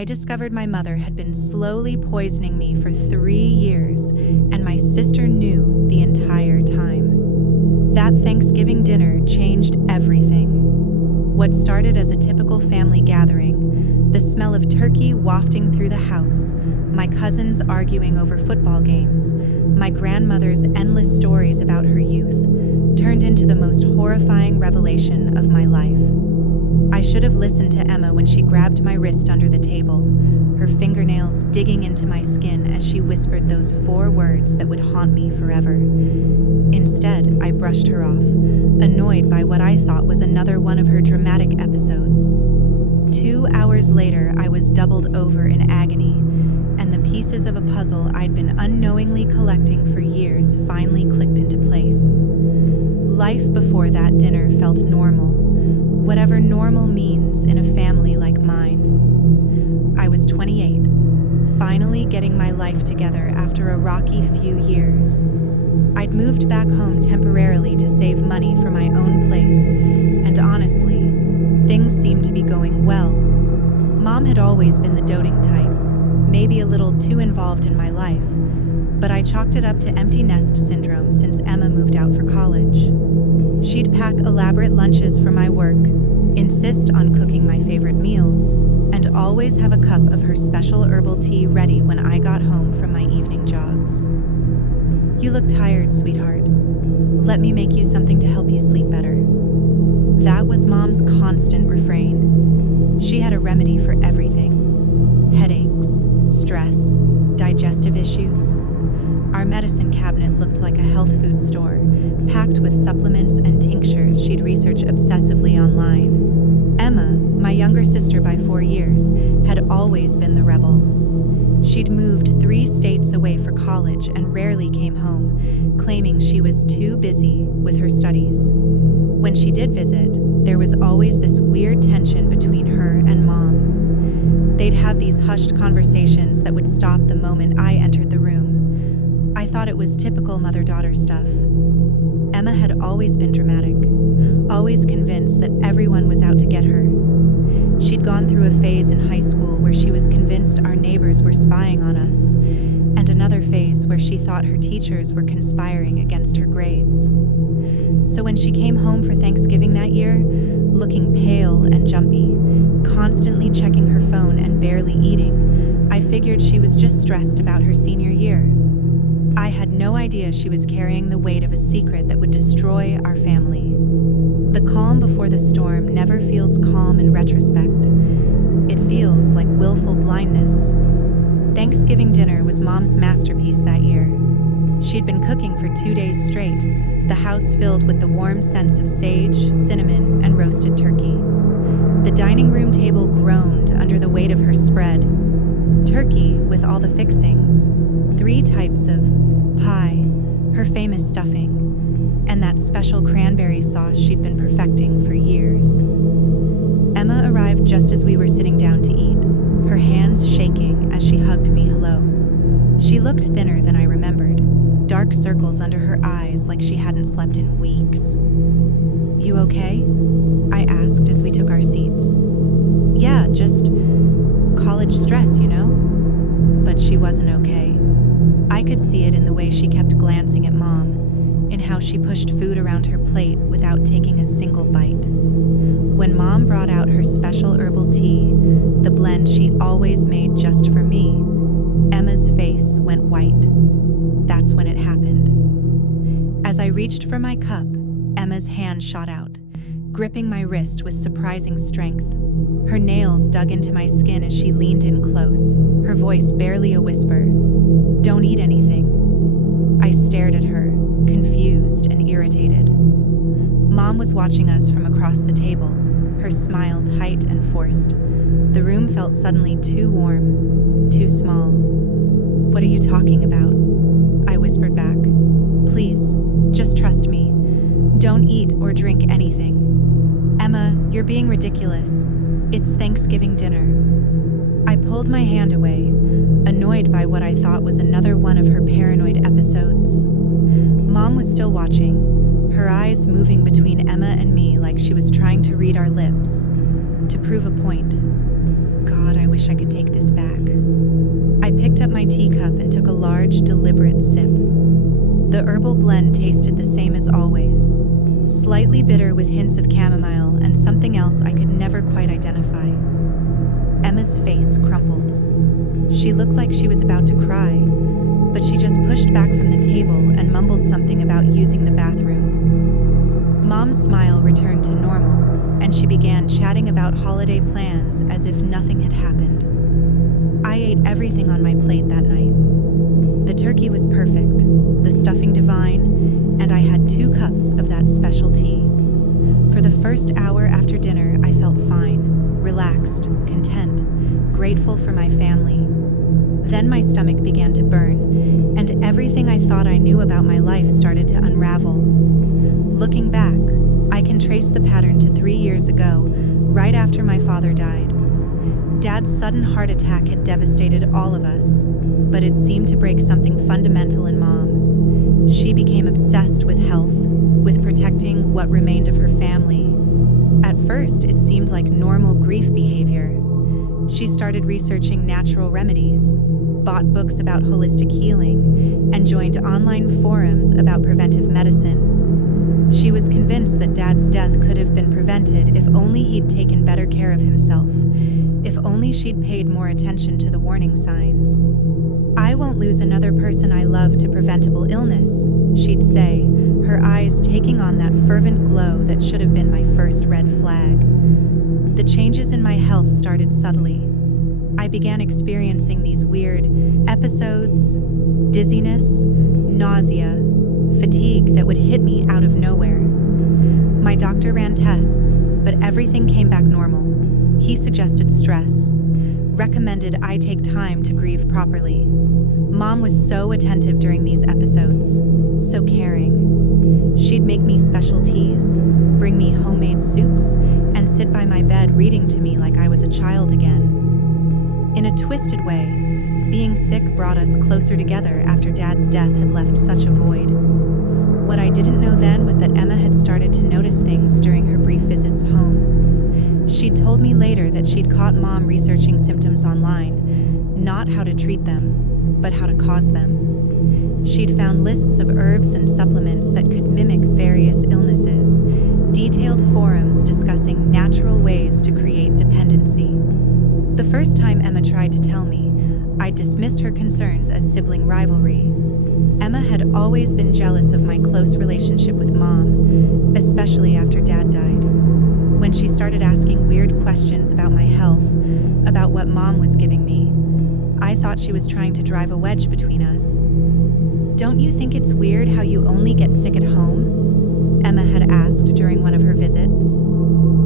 I discovered my mother had been slowly poisoning me for 3 years, and my sister knew the entire time. That Thanksgiving dinner changed everything. What started as a typical family gathering, the smell of turkey wafting through the house, my cousins arguing over football games, my grandmother's endless stories about her youth, turned into the most horrifying revelation of my life. I should have listened to Emma when she grabbed my wrist under the table, her fingernails digging into my skin as she whispered those 4 words that would haunt me forever. Instead, I brushed her off, annoyed by what I thought was another one of her dramatic episodes. 2 hours later, I was doubled over in agony, and the pieces of a puzzle I'd been unknowingly collecting for years finally clicked into place. Life before that dinner felt normal, whatever normal means in a family like mine. I was 28, finally getting my life together after a rocky few years. I'd moved back home temporarily to save money for my own place, and honestly, things seemed to be going well. Mom had always been the doting type, maybe a little too involved in my life, but I chalked it up to empty nest syndrome since Emma moved out for college. She'd pack elaborate lunches for my work, insist on cooking my favorite meals, and always have a cup of her special herbal tea ready when I got home from my evening jogs. "You look tired, sweetheart. Let me make you something to help you sleep better." That was Mom's constant refrain. She had a remedy for everything: headaches, stress, digestive issues. Our medicine cabinet looked like a health food store, packed with supplements and tinctures she'd researched obsessively online. Emma, my younger sister by 4 years, had always been the rebel. She'd moved 3 states away for college and rarely came home, claiming she was too busy with her studies. When she did visit, there was always this weird tension between her and Mom. They'd have these hushed conversations that would stop the moment I entered the room. I thought it was typical mother-daughter stuff. Emma had always been dramatic, always convinced that everyone was out to get her. She'd gone through a phase in high school where she was convinced our neighbors were spying on us, and another phase where she thought her teachers were conspiring against her grades. So when she came home for Thanksgiving that year, looking pale and jumpy, constantly checking her phone and barely eating, I figured she was just stressed about her senior year. I had no idea she was carrying the weight of a secret that would destroy our family. The calm before the storm never feels calm in retrospect. It feels like willful blindness. Thanksgiving dinner was Mom's masterpiece that year. She'd been cooking for 2 days straight, the house filled with the warm scents of sage, cinnamon, and roasted turkey. The dining room table groaned under the weight of her spread. Turkey with all the fixings, 3 types of pie, her famous stuffing, and that special cranberry sauce she'd been perfecting for years. Emma arrived just as we were sitting down to eat, her hands shaking as she hugged me hello. She looked thinner than I remembered, dark circles under her eyes like she hadn't slept in weeks. "You okay?" I asked as we took our seats. "Yeah, just college stress, you know?" But she wasn't okay. I could see it in the way she kept glancing at Mom, in how she pushed food around her plate without taking a single bite. When Mom brought out her special herbal tea, the blend she always made just for me, Emma's face went white. That's when it happened. As I reached for my cup, Emma's hand shot out, gripping my wrist with surprising strength. Her nails dug into my skin as she leaned in close, her voice barely a whisper. "Don't eat anything." I stared at her, confused and irritated. Mom was watching us from across the table, her smile tight and forced. The room felt suddenly too warm, too small. "What are you talking about?" I whispered back. "Please, just trust me. Don't eat or drink anything." "Emma, you're being ridiculous. It's Thanksgiving dinner." I pulled my hand away, annoyed by what I thought was another one of her paranoid episodes. Mom was still watching, her eyes moving between Emma and me like she was trying to read our lips, to prove a point. God, I wish I could take this back. I picked up my teacup and took a large, deliberate sip. The herbal blend tasted the same as always, slightly bitter with hints of chamomile and something else I could never quite identify. Emma's face crumpled. She looked like she was about to cry, but she just pushed back from the table and mumbled something about using the bathroom. Mom's smile returned to normal, and she began chatting about holiday plans as if nothing had happened. I ate everything on my plate that night. The turkey was perfect, the stuffing divine, and I had 2 cups of that special tea. For the first hour after dinner, I felt fine, relaxed, content, grateful for my family. Then my stomach began to burn, and everything I thought I knew about my life started to unravel. Looking back, I can trace the pattern to 3 years ago, right after my father died. Dad's sudden heart attack had devastated all of us, but it seemed to break something fundamental in Mom. She became obsessed with health, with protecting what remained of her family. At first, it seemed like normal grief behavior. She started researching natural remedies, bought books about holistic healing, and joined online forums about preventive medicine. She was convinced that Dad's death could have been prevented if only he'd taken better care of himself, if only she'd paid more attention to the warning signs. "I won't lose another person I love to preventable illness," she'd say, her eyes taking on that fervent glow that should have been my first red flag. The changes in my health started subtly. I began experiencing these weird episodes, dizziness, nausea, fatigue that would hit me out of nowhere. My doctor ran tests, but everything came back normal. He suggested stress, recommended I take time to grieve properly. Mom was so attentive during these episodes, so caring. She'd make me special teas, bring me homemade soups, and sit by my bed reading to me like I was a child again. In a twisted way, being sick brought us closer together after Dad's death had left such a void. What I didn't know then was that Emma had started to notice things during her brief visits home. She'd told me later that she'd caught Mom researching symptoms online, not how to treat them, but how to cause them. She'd found lists of herbs and supplements that could mimic various illnesses, detailed forums discussing natural ways to create dependency. The first time Emma tried to tell me, I dismissed her concerns as sibling rivalry. Emma had always been jealous of my close relationship with Mom, especially after Dad died. When she started asking weird questions about my health, about what Mom was giving me, I thought she was trying to drive a wedge between us. "Don't you think it's weird how you only get sick at home?" Emma had asked during one of her visits.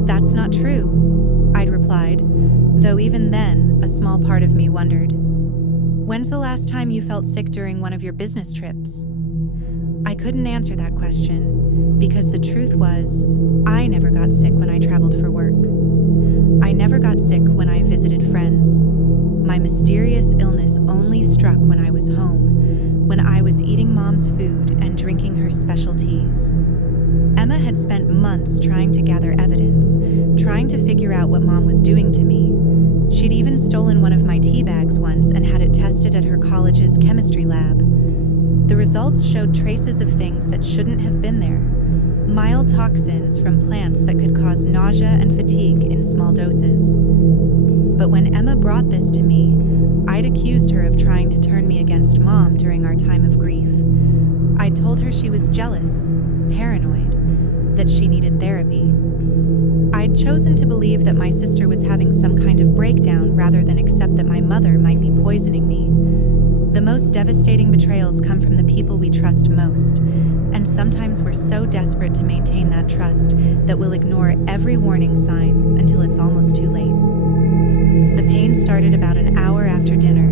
"That's not true," I'd replied, though even then, a small part of me wondered. "When's the last time you felt sick during one of your business trips?" I couldn't answer that question, because the truth was, I never got sick when I traveled for work. I never got sick when I visited friends. My mysterious illness only struck when I was home, when I was eating Mom's food and drinking her specialties. Emma had spent months trying to gather evidence, trying to figure out what Mom was doing to me. She'd even stolen one of my tea bags once and had it tested at her college's chemistry lab. The results showed traces of things that shouldn't have been there. Mild toxins from plants that could cause nausea and fatigue in small doses. But when Emma brought this to me, I'd accused her of trying to turn me against Mom during our time of grief. I told her she was jealous, paranoid, that she needed therapy. I'd chosen to believe that my sister was having some kind of breakdown rather than accept that my mother might be poisoning me. The most devastating betrayals come from the people we trust most, and sometimes we're so desperate to maintain that trust that we'll ignore every warning sign until it's almost too late. The pain started about an hour after dinner.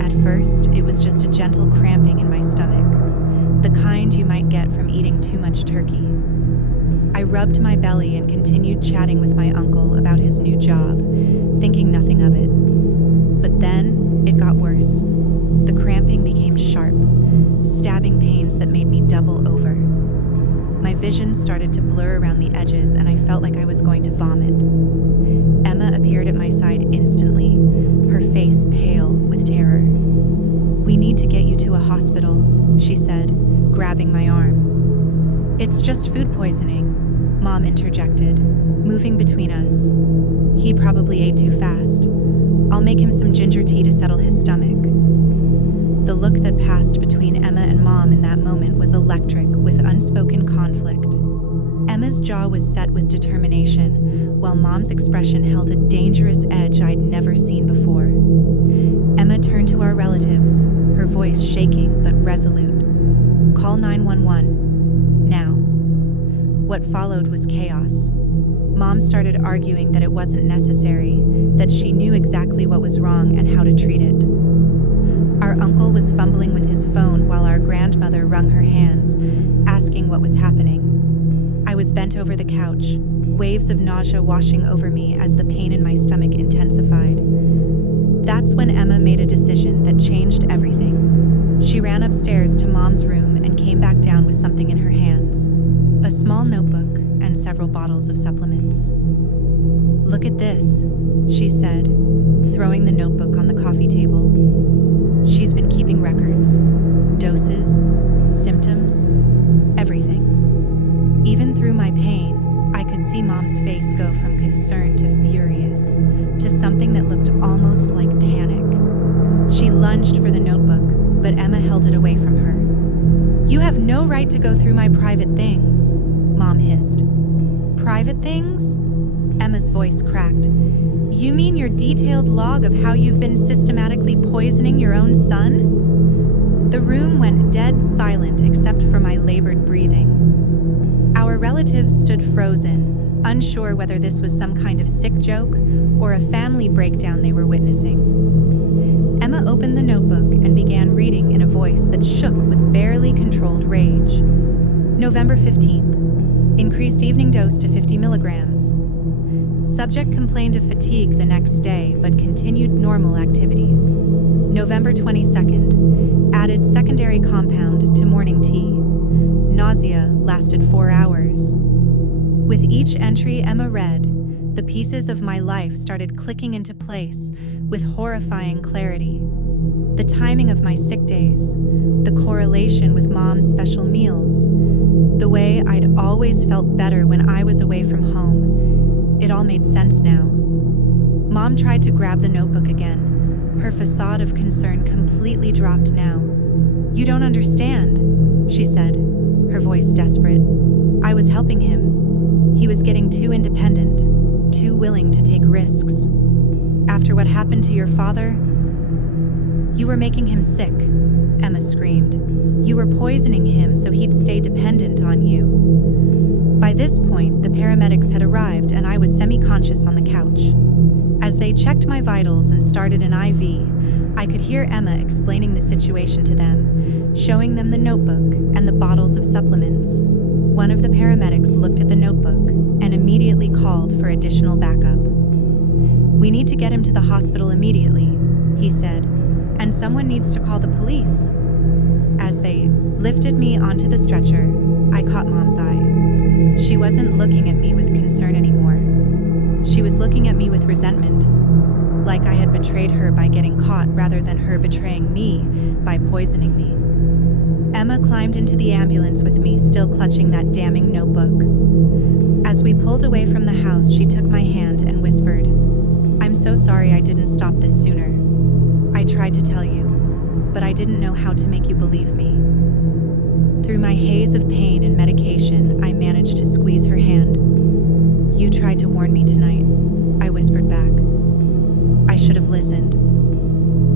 At first, it was just a gentle cramping in my stomach, the kind you might get from eating too much turkey. I rubbed my belly and continued chatting with my uncle about his new job, thinking nothing of it. But then, it got worse. The cramping became sharp, stabbing pains that made me double over. My vision started to blur around the edges and I felt like I was going to vomit. Emma appeared at my side instantly. grabbing my arm. "It's just food poisoning," Mom interjected, moving between us. "He probably ate too fast. I'll make him some ginger tea to settle his stomach." The look that passed between Emma and Mom in that moment was electric, with unspoken conflict. Emma's jaw was set with determination, while Mom's expression held a dangerous edge I'd never seen before. Emma turned to our relatives, her voice shaking but resolute. "Call 911. Now." What followed was chaos. Mom started arguing that it wasn't necessary, that she knew exactly what was wrong and how to treat it. Our uncle was fumbling with his phone while our grandmother wrung her hands, asking what was happening. I was bent over the couch, waves of nausea washing over me as the pain in my stomach intensified. That's when Emma made a decision that changed everything. She ran upstairs to Mom's room and came back down with something in her hands. A small notebook and several bottles of supplements. "Look at this," she said, throwing the notebook on the coffee table. She's been keeping records, doses, symptoms, everything. Even through my pain, I could see Mom's face go from concern to furious, to something that looked almost like panic. She lunged for the notebook, but Emma held it away from her. "You have no right to go through my private things," Mom hissed. "Private things?" Emma's voice cracked. "You mean your detailed log of how you've been systematically poisoning your own son?" The room went dead silent except for my labored breathing. Our relatives stood frozen, unsure whether this was some kind of sick joke or a family breakdown they were witnessing. Emma opened the notebook and began reading in a voice that shook with barely controlled rage. November 15th. Increased evening dose to 50 milligrams. Subject complained of fatigue the next day but continued normal activities. November 22nd. Added secondary compound to morning tea. Nausea lasted 4 hours. With each entry Emma read, the pieces of my life started clicking into place with horrifying clarity. The timing of my sick days, the correlation with Mom's special meals, the way I'd always felt better when I was away from home. It all made sense now. Mom tried to grab the notebook again. Her facade of concern completely dropped now. "You don't understand," she said, her voice desperate. "I was helping him. He was getting too independent, too willing to take risks. After what happened to your father, you were making him sick," Emma screamed. "You were poisoning him so he'd stay dependent on you." By this point, the paramedics had arrived and I was semi-conscious on the couch. As they checked my vitals and started an IV, I could hear Emma explaining the situation to them, showing them the notebook and the bottles of supplements. One of the paramedics looked at the notebook and immediately called for additional backup. "We need to get him to the hospital immediately," he said, "and someone needs to call the police." As they lifted me onto the stretcher, I caught Mom's eye. She wasn't looking at me with concern anymore. She was looking at me with resentment, like I had betrayed her by getting caught rather than her betraying me by poisoning me. Emma climbed into the ambulance with me, still clutching that damning notebook. As we pulled away from the house, she took my hand and whispered, "I'm so sorry I didn't stop this sooner. I tried to tell you, but I didn't know how to make you believe me." Through my haze of pain and medication, I managed to squeeze her hand. "You tried to warn me tonight," I whispered back. "I should have listened."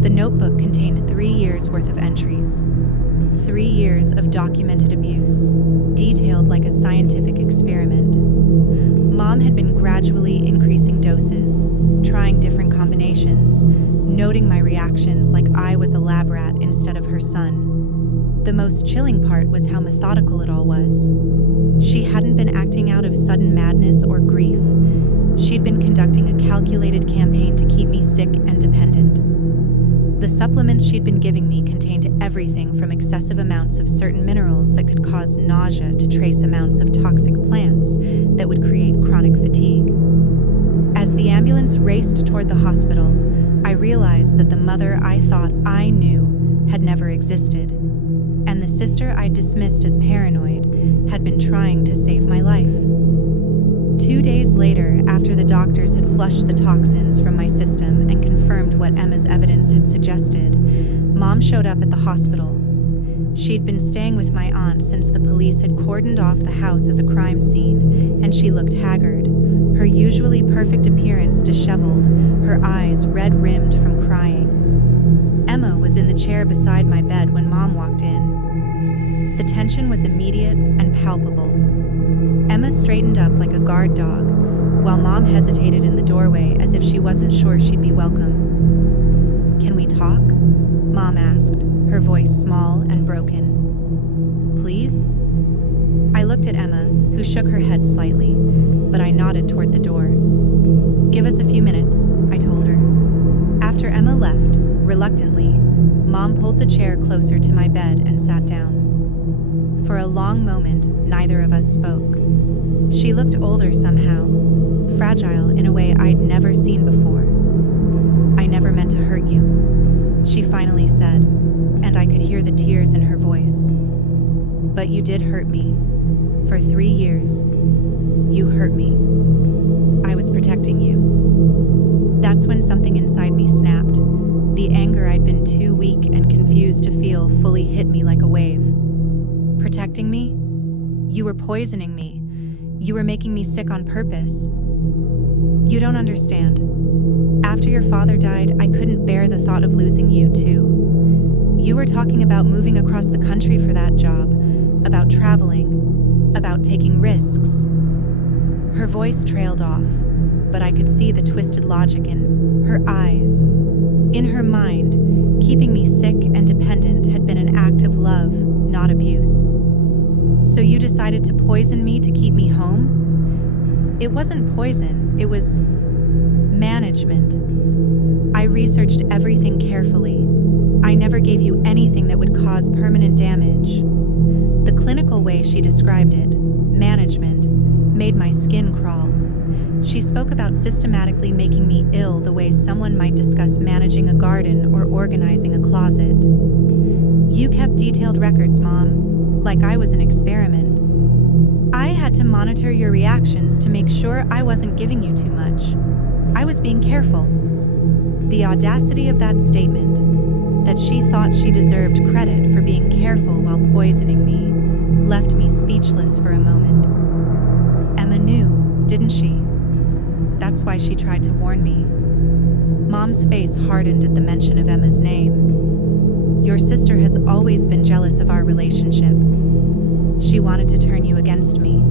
The notebook contained 3 years' worth of entries. 3 years of documented abuse, detailed like a scientific experiment. Mom had been gradually increasing doses, trying different combinations, noting my reactions like I was a lab rat instead of her son. The most chilling part was how methodical it all was. She hadn't been acting out of sudden madness or grief. She'd been conducting a calculated campaign to keep me sick and dependent. The supplements she'd been giving me contained everything from excessive amounts of certain minerals that could cause nausea to trace amounts of toxic plants that would create chronic fatigue. As the ambulance raced toward the hospital, I realized that the mother I thought I knew had never existed, and the sister I dismissed as paranoid had been trying to save my life. 2 days later, after the doctors had flushed the toxins from my system and confirmed what Emma's evidence had suggested, Mom showed up at the hospital. She'd been staying with my aunt since the police had cordoned off the house as a crime scene, and she looked haggard, her usually perfect appearance disheveled, her eyes red-rimmed from crying. Emma was in the chair beside my bed when Mom walked in. The tension was immediate and palpable. Emma straightened up like a guard dog, while Mom hesitated in the doorway as if she wasn't sure she'd be welcome. "Can we talk?" Mom asked, her voice small and broken. "Please?" I looked at Emma, who shook her head slightly, but I nodded toward the door. "Give us a few minutes," I told her. After Emma left, reluctantly, Mom pulled the chair closer to my bed and sat down. For a long moment, neither of us spoke. She looked older somehow, fragile in a way I'd never seen before. "I never meant to hurt you," she finally said, and I could hear the tears in her voice. "But you did hurt me. For 3 years. You hurt me. I was protecting you." That's when something inside me snapped. The anger I'd been too weak and confused to feel fully hit me like a wave. "Protecting me? You were poisoning me. You were making me sick on purpose. You don't understand. After your father died, I couldn't bear the thought of losing you too. You were talking about moving across the country for that job, about traveling, about taking risks." Her voice trailed off, but I could see the twisted logic in her eyes. In her mind, keeping me sick and dependent had been an act of love, not abuse. "So you decided to poison me to keep me home?" "It wasn't poison, it was management. I researched everything carefully. I never gave you anything that would cause permanent damage." The clinical way she described it, management, made my skin crawl. She spoke about systematically making me ill the way someone might discuss managing a garden or organizing a closet. "You kept detailed records, Mom, like I was an experiment. I had to monitor your reactions to make sure I wasn't giving you too much. I was being careful." The audacity of that statement, that she thought she deserved credit for being careful while poisoning me, left me speechless for a moment. Emma knew, didn't she? That's why she tried to warn me. Mom's face hardened at the mention of Emma's name. "Your sister has always been jealous of our relationship. She wanted to turn you against me.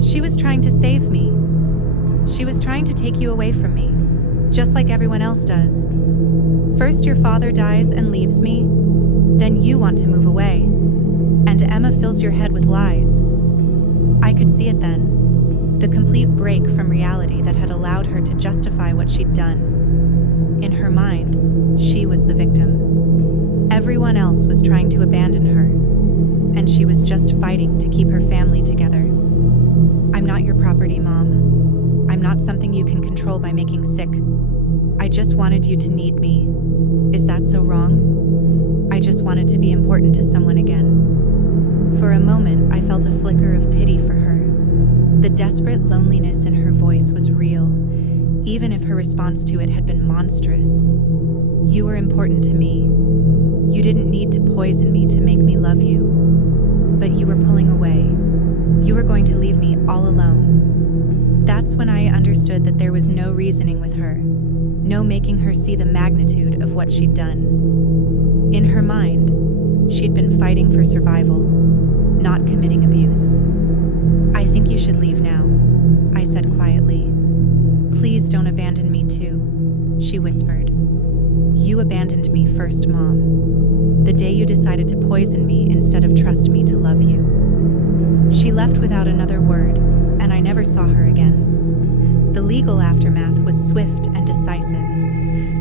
She was trying to save me. She was trying to take you away from me, just like everyone else does. First your father dies and leaves me, then you want to move away, and Emma fills your head with lies." I could see it then, the complete break from reality that had allowed her to justify what she'd done. In her mind, she was the victim. Everyone else was trying to abandon her, and she was just fighting to keep her family together. "I'm not your property, Mom. I'm not something you can control by making sick. I just wanted you to need me. Is that so wrong? I just wanted to be important to someone again." For a moment, I felt a flicker of pity for her. The desperate loneliness in her voice was real, even if her response to it had been monstrous. "You were important to me. You didn't need to poison me to make me love you. But you were pulling away. You were going to leave me all alone." That's when I understood that there was no reasoning with her, no making her see the magnitude of what she'd done. In her mind, she'd been fighting for survival, not committing abuse. "I think you should leave now," I said quietly. "Please don't abandon me too," she whispered. "You abandoned me first, Mom. The day you decided to poison me instead of trust me to love you." She left without another word, and I never saw her again. The legal aftermath was swift and decisive.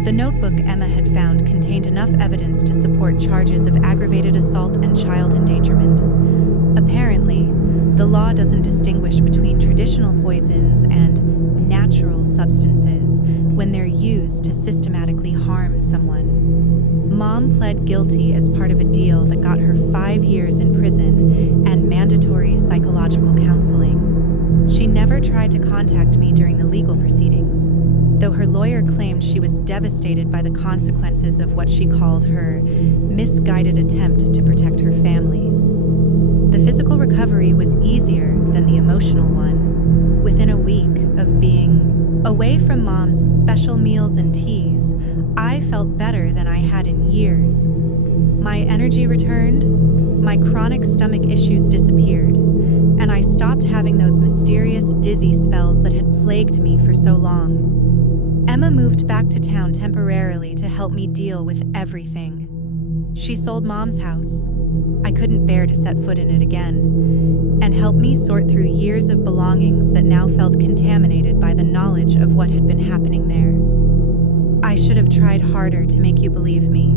The notebook Emma had found contained enough evidence to support charges of aggravated assault and child endangerment. Apparently, the law doesn't distinguish between traditional poisons and natural substances when they're used to systematically harm someone. Mom Mom pled guilty as part of a deal that got her 5 years in prison and mandatory psychological counseling. She never tried to contact me during the legal proceedings, though her lawyer claimed she was devastated by the consequences of what she called her misguided attempt to protect her family. The physical recovery was easier than the emotional one. Within a week of being away from Mom's special meals and teas, I felt better than I had in years. My energy returned, my chronic stomach issues disappeared, and I stopped having those mysterious dizzy spells that had plagued me for so long. Emma moved back to town temporarily to help me deal with everything. She sold Mom's house. I couldn't bear to set foot in it again, and helped me sort through years of belongings that now felt contaminated by the knowledge of what had been happening there. "I should have tried harder to make you believe me,"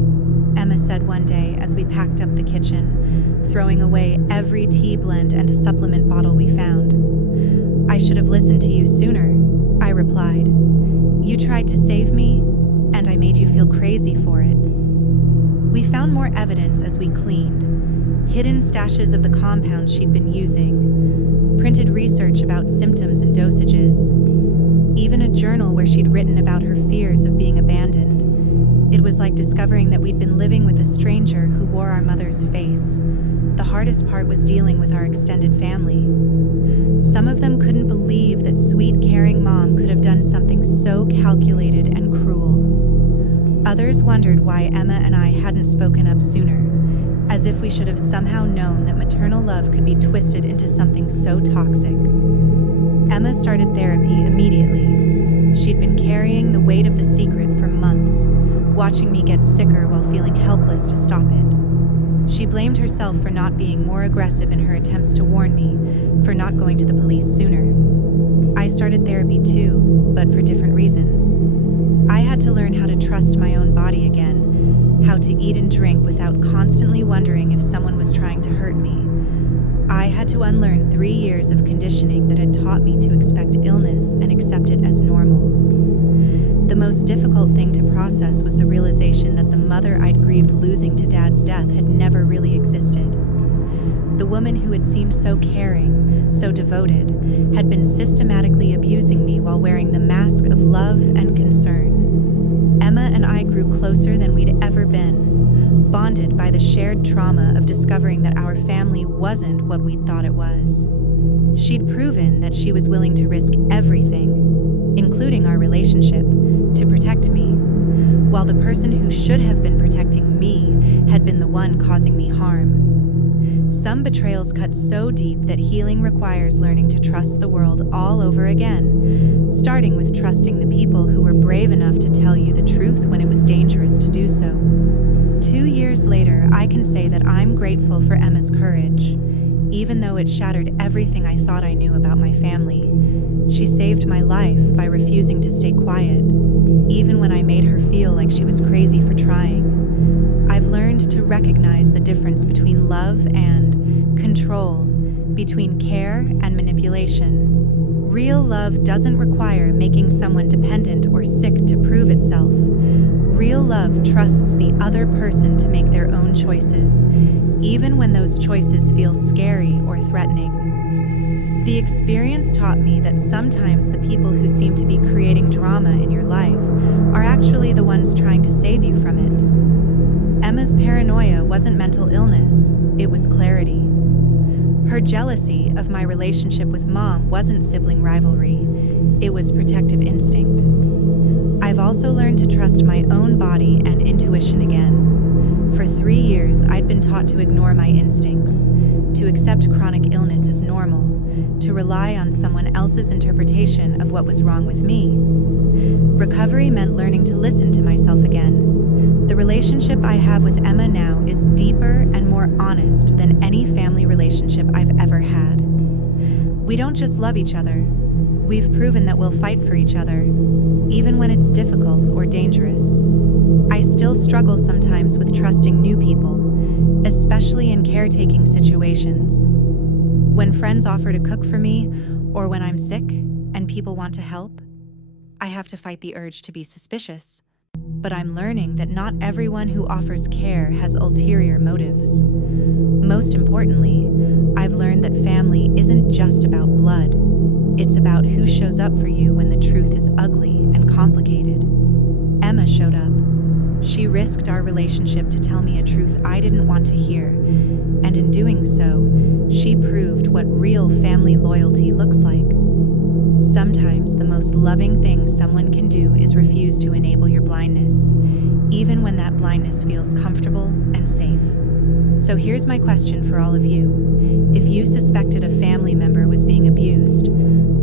Emma said one day as we packed up the kitchen, throwing away every tea blend and supplement bottle we found. "I should have listened to you sooner," I replied. "You tried to save me, and I made you feel crazy for it." We found more evidence as we cleaned. Hidden stashes of the compounds she'd been using, printed research about symptoms and dosages, even a journal where she'd written about her fears of being abandoned. It was like discovering that we'd been living with a stranger who wore our mother's face. The hardest part was dealing with our extended family. Some of them couldn't believe that sweet, caring Mom could have done something so calculated and cruel. Others wondered why Emma and I hadn't spoken up sooner, as if we should have somehow known that maternal love could be twisted into something so toxic. Emma started therapy immediately. She'd been carrying the weight of the secret for months, watching me get sicker while feeling helpless to stop it. She blamed herself for not being more aggressive in her attempts to warn me, for not going to the police sooner. I started therapy too, but for different reasons. I had to learn how to trust my own body again, how to eat and drink without constantly wondering if someone was trying to hurt me. I had to unlearn 3 years of conditioning that had taught me to expect illness and accept it as normal. The most difficult thing to process was the realization that the mother I'd grieved losing to Dad's death had never really existed. The woman who had seemed so caring, so devoted, had been systematically abusing me while wearing the mask of love and concern. Emma and I grew closer than we'd ever been, bonded by the shared trauma of discovering that our family wasn't what we'd thought it was. She'd proven that she was willing to risk everything, including our relationship, to protect me, while the person who should have been protecting me had been the one causing me harm. Some betrayals cut so deep that healing requires learning to trust the world all over again, starting with trusting the people who were brave enough to tell you the truth when it was dangerous to do so. 2 years later, I can say that I'm grateful for Emma's courage. Even though it shattered everything I thought I knew about my family, she saved my life by refusing to stay quiet, even when I made her feel like she was crazy for trying. I've learned to recognize the difference between love and control, between care and manipulation. Real love doesn't require making someone dependent or sick to prove itself. Real love trusts the other person to make their own choices, even when those choices feel scary or threatening. The experience taught me that sometimes the people who seem to be creating drama in your life are actually the ones trying to save you from it. Emma's paranoia wasn't mental illness, it was clarity. Her jealousy of my relationship with Mom wasn't sibling rivalry, it was protective instinct. I've also learned to trust my own body and intuition again. For 3 years, I'd been taught to ignore my instincts, to accept chronic illness as normal, to rely on someone else's interpretation of what was wrong with me. Recovery meant learning to listen to myself again. The relationship I have with Emma now is deeper and more honest than any family relationship I've ever had. We don't just love each other. We've proven that we'll fight for each other, even when it's difficult or dangerous. I still struggle sometimes with trusting new people, especially in caretaking situations. When friends offer to cook for me, or when I'm sick and people want to help, I have to fight the urge to be suspicious. But I'm learning that not everyone who offers care has ulterior motives. Most importantly, I've learned that family isn't just about blood. It's about who shows up for you when the truth is ugly and complicated. Emma showed up. She risked our relationship to tell me a truth I didn't want to hear, and in doing so, she proved what real family loyalty looks like. Sometimes the most loving thing someone can do is refuse to enable your blindness, even when that blindness feels comfortable and safe. So here's my question for all of you. If you suspected a family member was being abused,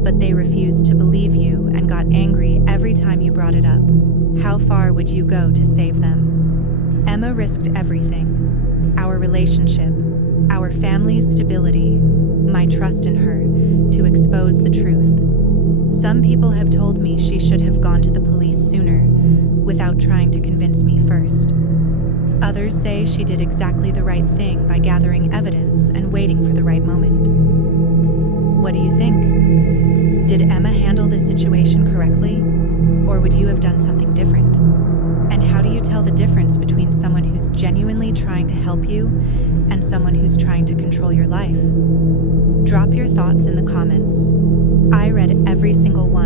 but they refused to believe you and got angry every time you brought it up, how far would you go to save them? Emma risked everything: our relationship, our family's stability, my trust in her, to expose the truth. Some people have told me she should have gone to the police sooner, without trying to convince me first. Others say she did exactly the right thing by gathering evidence and waiting for the right moment. What do you think? Did Emma handle this situation correctly? Or would you have done something different? And how do you tell the difference between someone who's genuinely trying to help you and someone who's trying to control your life? Drop your thoughts in the comments. I read every single one.